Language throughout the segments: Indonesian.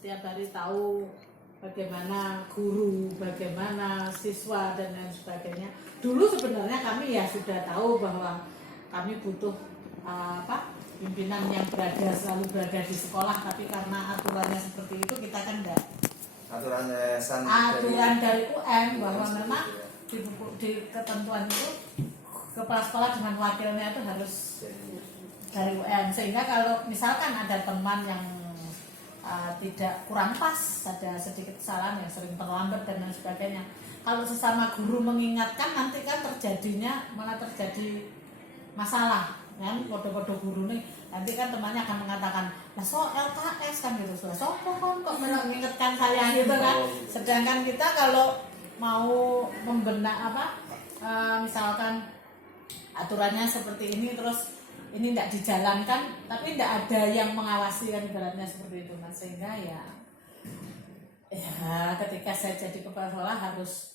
setiap hari tahu bagaimana guru, bagaimana siswa dan lain sebagainya. Dulu sebenarnya kami ya sudah tahu bahwa kami butuh pimpinan yang selalu berada di sekolah, tapi karena aturannya seperti itu kita kan enggak. Aturan dari UM bahwa memang di ketentuan itu kepala sekolah dengan wakilnya itu harus dari UM, sehingga kalau misalkan ada teman yang tidak kurang pas, ada sedikit kesalahan yang sering terlambat dan lain sebagainya, kalau sesama guru mengingatkan nanti kan malah terjadi masalah kan. Podo-podo guru nih nanti kan temannya akan mengatakan, lah so LKS kan gitu, lah so kok mengingatkan saya gitu kan. Sedangkan kita kalau mau membenak misalkan aturannya seperti ini terus ini tidak dijalankan, tapi tidak ada yang mengawasi kan, ibaratnya seperti itu Mas. Sehingga ya ketika saya jadi kepala sekolah harus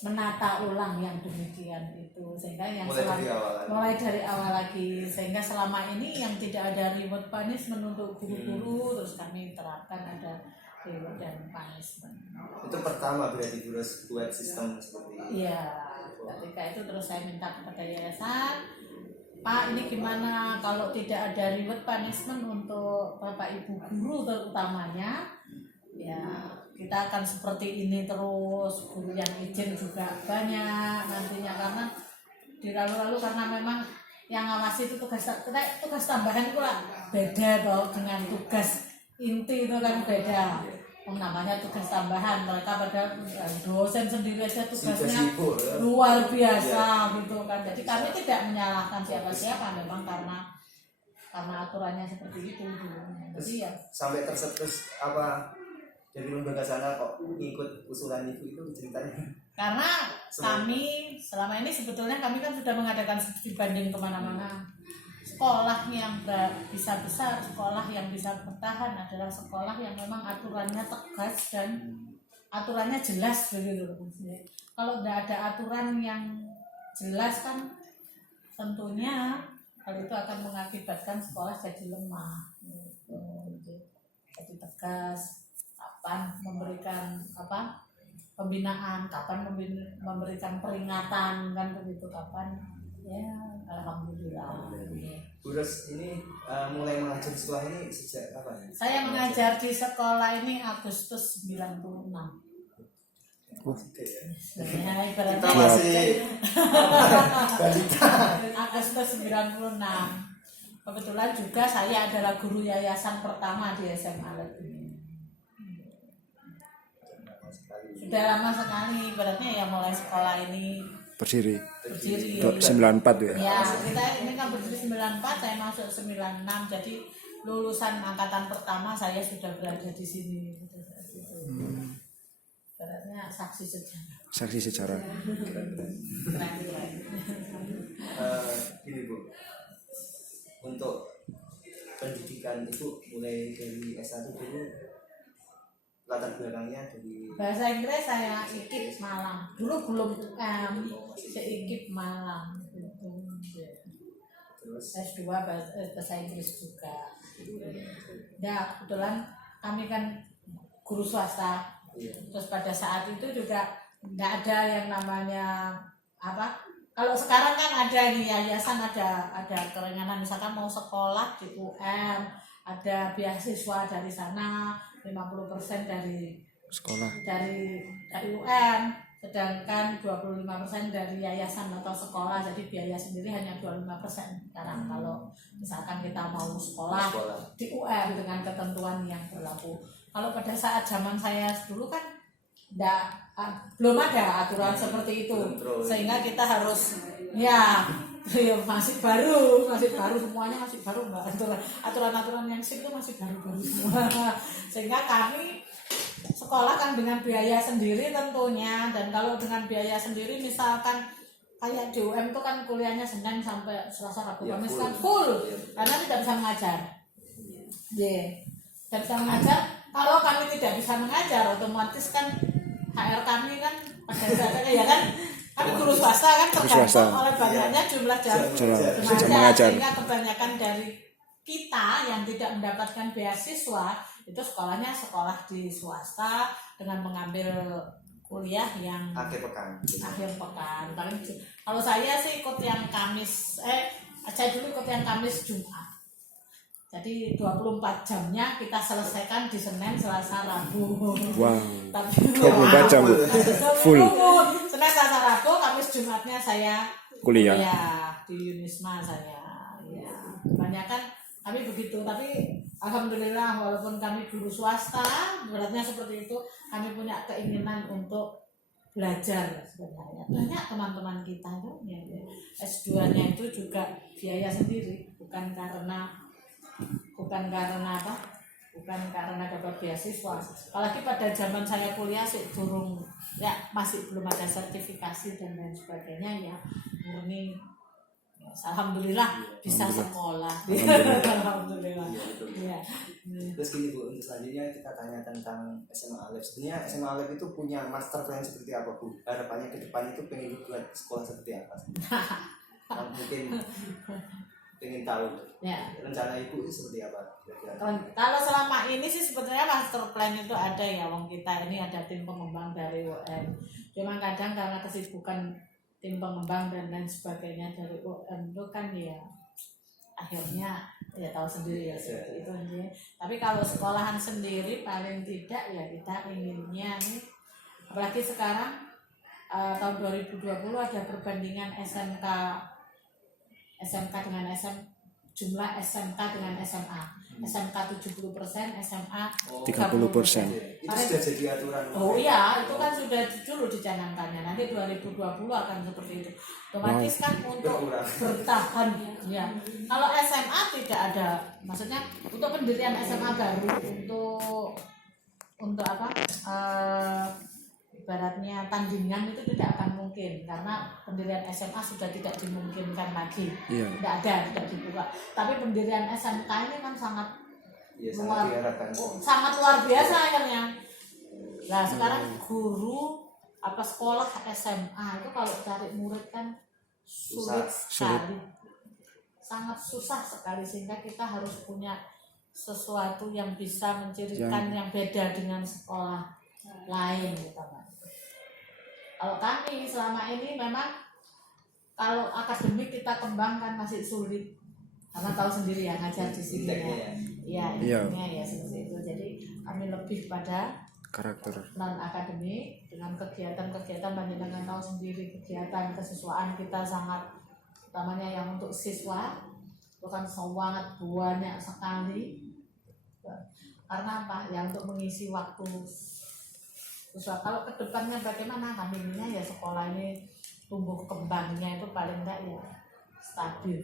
menata ulang yang demikian itu, sehingga yang mulai dari awal lagi, sehingga selama ini yang tidak ada reward punishment untuk guru-guru, terus kami terapkan ada reward dan punishment. Itu pertama berarti buat sistem seperti ini. Iya, ketika itu terus saya minta kepada yayasan, Pak ini gimana kalau tidak ada reward punishment untuk Bapak Ibu guru terutamanya, ya kita akan seperti ini terus, guru yang izin juga banyak nantinya, karena di lalu-lalu karena memang yang ngawasi itu tugas tambahan itu lah beda toh dengan tugas inti, itu kan beda. Namanya tugas tambahan, mereka pada dosen sendiri aja tugasnya luar biasa gitu kan. Jadi kami tidak menyalahkan siapa-siapa, memang karena aturannya seperti itu. Jadi ya sampai tercetus dari lembaga sana kok ikut usulan itu ceritanya? Karena kami selama ini sebetulnya kami kan sudah mengadakan studi banding kemana-mana. Sekolah yang bisa besar, sekolah yang bisa bertahan adalah sekolah yang memang aturannya tegas dan aturannya jelas begitu. Kalau tidak ada aturan yang jelas kan tentunya hal itu akan mengakibatkan sekolah jadi lemah. Jadi tegas. Kapan memberikan pembinaan, kapan memberikan peringatan kan begitu, kapan ya alhamdulillah. Terus ini mulai mengajar di sekolah ini sejak kapan? Saya mengajar di sekolah ini Agustus 96. Ya, ibaratnya kita masih balita. Agustus 96. Kebetulan juga saya adalah guru yayasan pertama di SMA ini. Sudah lama sekali, ibaratnya ya mulai sekolah ini berdiri 94 ya. Ya, kita ini kan berdiri 94, saya masuk 96, jadi lulusan angkatan pertama saya sudah berada di sini. Ibaratnya saksi sejarah. Gini Bu, untuk pendidikan itu mulai dari S1 dulu, latar belakangnya dari bahasa Inggris saya IKIP Malang. Dulu belum IKIP Malang gitu. Terus S2 bahasa Inggris juga. Ya, kebetulan kami kan guru swasta. Terus pada saat itu juga nggak ada yang namanya kalau sekarang kan ada nih yayasan, ada keringanan, misalkan mau sekolah di UM, ada beasiswa dari sana 50% dari sekolah dari UM, sedangkan 25% dari yayasan atau sekolah, jadi biaya sendiri hanya 25% sekarang kalau misalkan kita mau sekolah di UM dengan ketentuan yang berlaku. Kalau pada saat zaman saya dulu kan belum ada aturan seperti itu, sehingga kita harus masih baru semuanya masih baru mbak, aturan yang itu masih baru semua. Sehingga kami sekolah kan dengan biaya sendiri tentunya, dan kalau dengan biaya sendiri misalkan kayak di UM itu kan kuliahnya Senin sampai Selasa Rabu Kamis kan full, karena tidak bisa mengajar. Tidak bisa mengajar. Kalau kami tidak bisa mengajar, otomatis kan HR kami kan pada dasarnya ya kan, kami guru swasta kan tergantung oleh banyaknya jumlah jam mengajar, sehingga kebanyakan dari kita yang tidak mendapatkan beasiswa itu sekolahnya sekolah di swasta dengan mengambil kuliah yang akhir pekan. Paling kalau saya sih ikut yang saya dulu ikut yang Kamis Jumat. Jadi 24 jamnya kita selesaikan di Senin, Selasa, Rabu. Wow. Tapi 24 jam Bu. Full. Senin, Selasa, Rabu, Kamis Jumatnya saya Kuliah. di Unisma saya. Ya, kebanyakan kami begitu. Tapi alhamdulillah walaupun kami guru swasta, beratnya seperti itu, kami punya keinginan untuk belajar sebenarnya. Banyak teman-teman kita itu ya, S2-nya itu juga biaya sendiri, bukan karena apa? Bukan karena dapat beasiswa. Apalagi pada zaman saya kuliah sih masih belum ada sertifikasi dan lain sebagainya ya. Murni ya, alhamdulillah bisa sekolah. Alhamdulillah. Ya. Terus gini Bu, untuk selanjutnya kita tanya tentang SMA Alef. Sebenarnya SMA Alef itu punya master plan seperti apa Bu? Harapannya ke depan itu pengen buat sekolah seperti apa? Mungkin pengen tahu rencana Ibu itu seperti apa? Kalau selama ini sih sebetulnya master plan itu ada ya, wong kita ini ada tim pengembang dari UM. Cuma kadang karena kesibukan tim pengembang dan lain sebagainya dari UM itu kan ya akhirnya ya tahu sendiri ya seperti itu intinya. Tapi kalau sekolahan sendiri paling tidak ya kita inginnya nih, apalagi sekarang tahun 2020 ada perbandingan SMK dengan jumlah SMK dengan SMA. SMK 70%, SMA 30%. Itu sudah jadi aturan. Oh iya, itu kan sudah dulu dicanangkannya. Nanti 2020 akan seperti itu. Otomatis kan untuk bertahan ya. Kalau SMA tidak ada, maksudnya untuk pendirian SMA baru untuk apa? Ibaratnya tandingan itu tidak akan mungkin karena pendirian SMA sudah tidak dimungkinkan lagi, tidak dibuka. Tapi pendirian SMK ini kan sangat luar biasa akhirnya. Nah sekarang guru sekolah SMA itu kalau cari murid kan sulit sekali, sangat susah sekali, sehingga kita harus punya sesuatu yang bisa mencirikan yang beda dengan sekolah lain gitu kan. Kalau kami selama ini memang kalau akademik kita kembangkan masih sulit karena tahu sendiri ya ngajar di sini ya seperti itu. Jadi kami lebih pada karakter non akademik dengan kegiatan banyak dengan tahu sendiri kegiatan kesiswaan kita sangat utamanya yang untuk siswa itu kan sangat banyak sekali karena apa ya untuk mengisi waktu. Terus kalau kedepannya bagaimana kami ini ya sekolah ini tumbuh kembangnya itu paling enggak ya stabil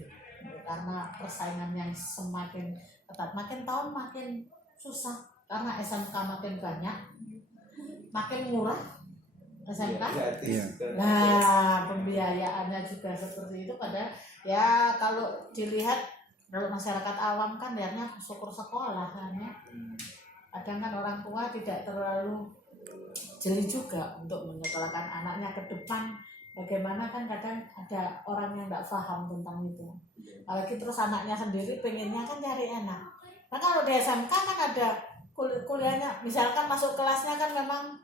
karena persaingan yang semakin ketat, makin tahun makin susah karena SMK makin banyak, makin murah SMK. Nah pembiayaannya juga seperti itu. Pada ya kalau dilihat kalau masyarakat awam kan lihatnya syukur sekolah kan ya. Kadang kan orang tua tidak terlalu jeli juga untuk menyekolahkan anaknya ke depan. Bagaimana kan kadang ada orang yang tidak paham tentang itu. Apalagi terus anaknya sendiri pengennya kan cari enak. Nah kalau di SMK kan ada kuliahnya, misalkan masuk kelasnya kan memang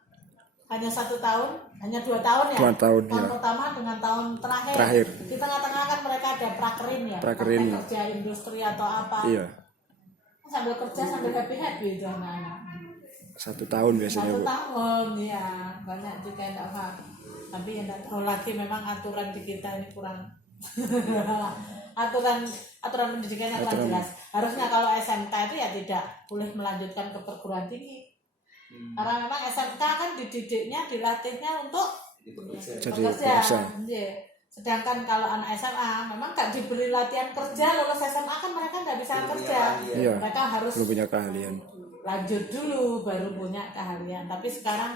hanya 1 tahun, hanya 2 tahun ya. 2 tahun ya. Pertama dengan tahun terakhir. Di tengah-tengah kan mereka ada prakerin ya. Prakerin kerja industri atau apa. Iya. Sambil kerja sambil happy itu anak-anak. 1 tahun biasanya 1 tahun ya, banyak juga yang tidak paham. Tapi yang tidak tahu lagi memang aturan di kita ini kurang aturan pendidikannya kurang jelas. Harusnya kalau SMK itu ya tidak boleh melanjutkan ke perguruan tinggi. Karena memang SMK kan dididiknya, dilatihnya untuk bekerja. Sedangkan kalau anak SMA memang nggak diberi latihan kerja, lulus SMA kan mereka nggak bisa kerja. Mereka harus punya keahlian. Lanjut dulu baru punya keahlian. Tapi sekarang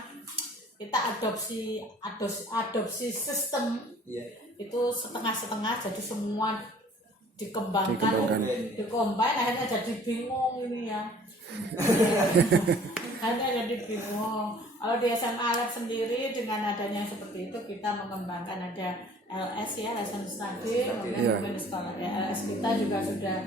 kita adopsi sistem itu setengah-setengah, jadi semua dikembangkan. Dikombin akhirnya jadi bingung ini ya. Akhirnya jadi bingung. Kalau di SMA Lab sendiri dengan adanya seperti itu kita mengembangkan ada LS ya, lesson study, kemudian sekolah ya, LS kita juga sudah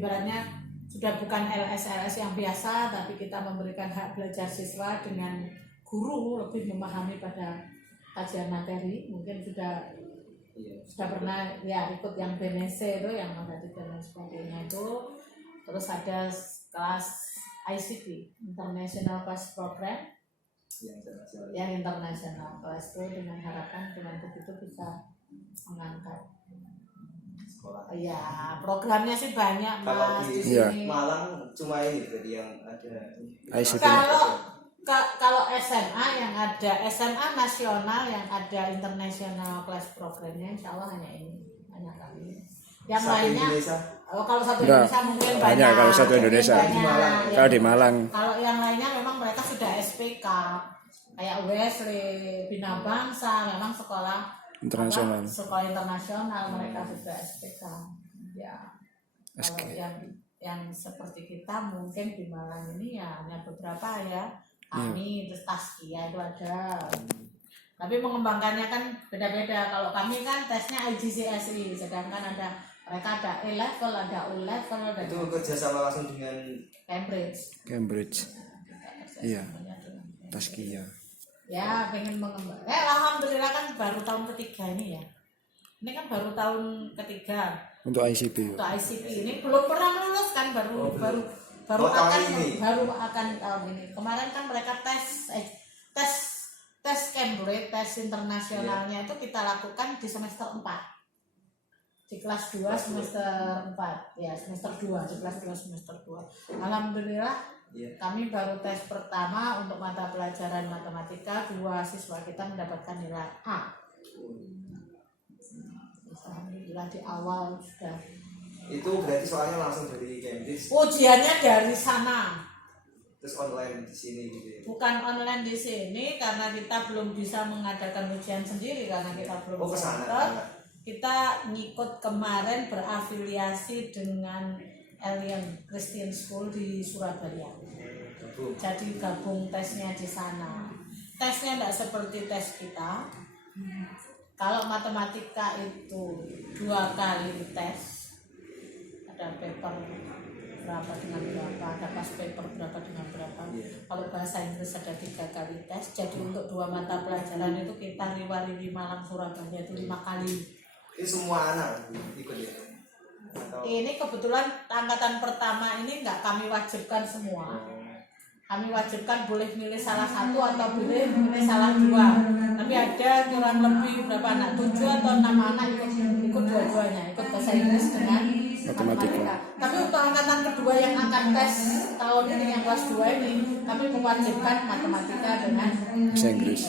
ibaratnya sudah bukan LS yang biasa, tapi kita memberikan hak belajar siswa dengan guru lebih memahami pada kajian materi. Mungkin sudah pernah ya ikut yang BNC itu, yang matematika dan sebagainya itu. Terus ada kelas ICT, International Class Program, yang internasional kelas itu, dengan harapan dengan begitu bisa mengangkat sekolah. ya. Programnya sih banyak Kalau Mas di di sini. Malang cuma ini berarti yang ada ICT. Kalau SMA yang ada SMA nasional, yang ada international class programnya, insya Allah hanya ini, hanya kami. Yang Satu lainnya, Indonesia. kalau satu Enggak, Indonesia mungkin banyak. banyak. Kalau satu Mungkin Indonesia. banyak. Di Malang. Kalau di Malang Kalau yang lainnya memang mereka sudah SPK, kayak Wesley, Bina Bangsa, memang sekolah internasional. sekolah internasional, mereka sudah SPK. Ya. Kalau yang seperti kita mungkin di Malang ini ya hanya beberapa ya. Kami terus Taskia itu ada. Tapi mengembangkannya kan beda-beda. Kalau kami kan tesnya IGCSE, sedangkan mereka ada A level, ada O level, dan Itu kerjasama langsung dengan Cambridge. Iya. Taskia. Ya pengen mengembang. Alhamdulillah kan baru tahun ketiga ini ya. Ini kan baru tahun ketiga Untuk ICT. untuk ICT ini, belum pernah lulus kan, baru tahun ini. tahun ini. Kemarin kan mereka tes Cambridge, tes internasionalnya itu kita lakukan di semester 4. Di kelas 2 semester 4. Ya, semester 2, di kelas 2 semester 2. Alhamdulillah kami baru tes pertama untuk mata pelajaran matematika, 2 siswa kita mendapatkan nilai A. Alhamdulillah di awal sudah. Itu berarti soalnya langsung dari Cambridge, Ujiannya dari sana. terus online di sini gitu ya. Bukan online di sini karena kita belum bisa mengadakan ujian sendiri karena kita belum Kesana. center. Kita ngikut kemarin berafiliasi dengan Alien Christian School di Surabaya. Jadi gabung tesnya di sana. Tesnya tidak seperti tes kita. Kalau matematika itu 2 kali tes, ada paper berapa dengan berapa, ada pas paper berapa dengan berapa. Kalau bahasa Inggris ada 3 kali tes. Jadi untuk 2 mata pelajaran itu kita riwari Malang Surabaya itu 5 kali. Ini semua anak ikut ya? Atau Ini kebetulan angkatan pertama ini nggak kami wajibkan semua. Kami wajibkan boleh milih salah satu atau boleh milih salah 2. Tapi ada kurang lebih berapa anak, 7 atau 6 anak ikut dua-duanya, ikut bahasa Inggris dengan matematika. Tapi untuk angkatan kedua yang akan tes tahun ini, yang kelas 2 ini, kami mewajibkan matematika dengan Bahasa Inggris.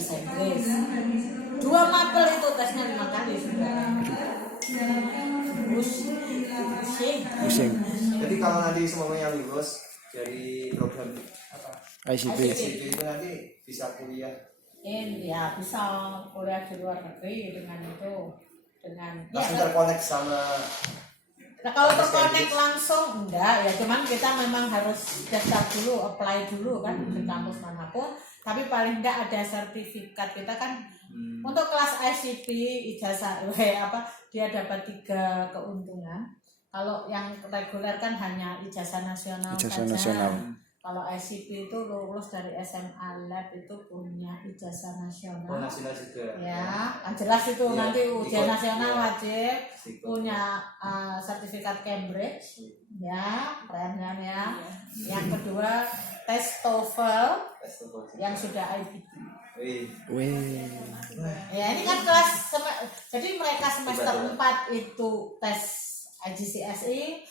2 mapel itu tesnya 5 kali sudah. Pusing. jadi kalau nanti semuanya yang lulus dari program ICT. ICT itu nanti bisa kuliah. Ya bisa kuliah di luar negeri dengan itu, dengan Langsung ya. terkonek sama. Nah, kalau terkonek langsung enggak ya, cuman kita memang harus daftar dulu, apply dulu kan di kampus manapun. Tapi paling enggak ada sertifikat kita kan. Untuk kelas ICT ijazah dia dapat 3 keuntungan. Kalau yang reguler kan hanya ijazah nasional Ijazah saja. nasional. Kalau ICT itu lulus dari SMA Lab itu punya ijazah nasional. Nasional juga. Ya, kan jelas itu Ya, nanti ujian ikut, nasional ya. wajib Ikut. punya sertifikat Cambridge. Ya, keren kan ya. Yang kedua tes TOEFL yang sudah IBT. Wih. Ya, ini kan kelas jadi mereka semester 4 itu tes IGCSE,